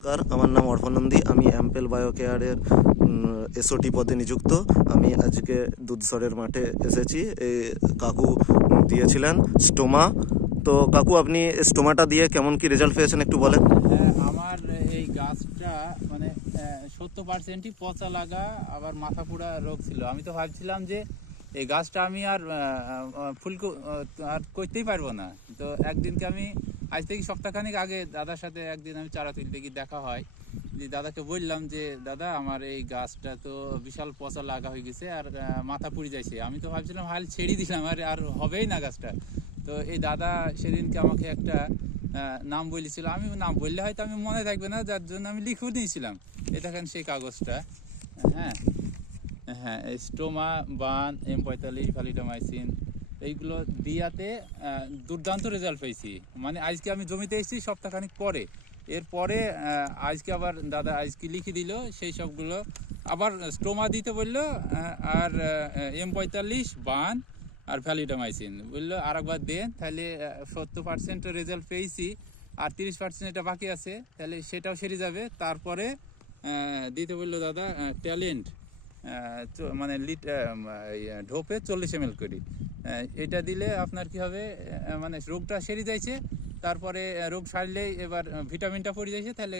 নমস্কার, আমার নাম অর্পণ নন্দী। আমি অ্যাম্পেল বায়োকেয়ারের এসওটি পদে নিযুক্ত। আমি আজকে দুধসরের মাঠে এসেছি। এই কাকু দিয়েছিলেন স্টোমা। তো কাকু, আপনি স্টোমাটা দিয়ে কেমন কি রেজাল্ট পেয়েছেন একটু বলেন। আমার এই গাছটা মানে 70%ই পচা লাগা, আবার মাথা পোড়া রোগ ছিল। আমি তো ভাবছিলাম যে এই গাছটা আমি আর ফুল আর করতেই পারবো না। তো একদিনকে আমি আজ থেকে সপ্তাহখানেক আগে দাদার সাথে একদিন আমি চারা তুলতে গিয়ে দেখা হয়। যে দাদাকে বললাম যে দাদা, আমার এই গাছটা তো বিশাল পচা লাগা হয়ে গেছে আর মাথা পুড়ে যাচ্ছে। আমি তো ভাবছিলাম হাল ছেড়ে দিলাম, আর হবেই না গাছটা। তো এই দাদা সেদিনকে আমাকে একটা নাম বলেছিল। আমি নাম বললে হয়তো আমি মনে থাকবে না, যার জন্য আমি লিখেও দিয়েছিলাম। এই দেখেন সেই কাগজটা। হ্যাঁ হ্যাঁ, স্টোমা, বান, M45, ভ্যালিডামাইসিন, এইগুলো দিয়াতে দুর্দান্ত রেজাল্ট পেয়েছি। মানে আজকে আমি জমিতে এসেছি সপ্তাহখানিক পরে, এরপরে আজকে আবার দাদা আজকে লিখে দিল সেই সবগুলো। আবার স্টোমা দিতে বললো, আর M45, বান আর ভ্যালিডামাইসিন বললো আর একবার দেন, তাহলে 70% রেজাল্ট পেয়েছি। আর 30% এটা বাকি আছে, তাহলে সেটাও সেরে যাবে। তারপরে দিতে বললো দাদা ট্যালেন্ট, মানে ঢোপে 40 ml করি। এটা দিলে আপনার কি হবে, মানে রোগটা সেরে যাইছে। তারপরে রোগ সারলেই এবার ভিটামিনটা পড়ে যাইছে, তাহলে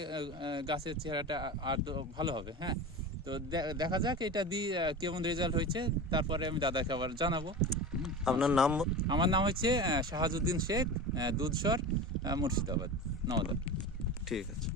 গাছের চেহারাটা আর ভালো হবে। হ্যাঁ, তো দেখা যাক এটা দিয়ে কেমন রেজাল্ট হয়েছে, তারপরে আমি দাদাকে আবার জানাবো। আপনার নাম? আমার নাম হচ্ছে শাহাজুদ্দিন শেখ, দুধসর, মুর্শিদাবাদ, নওদা। ঠিক আছে।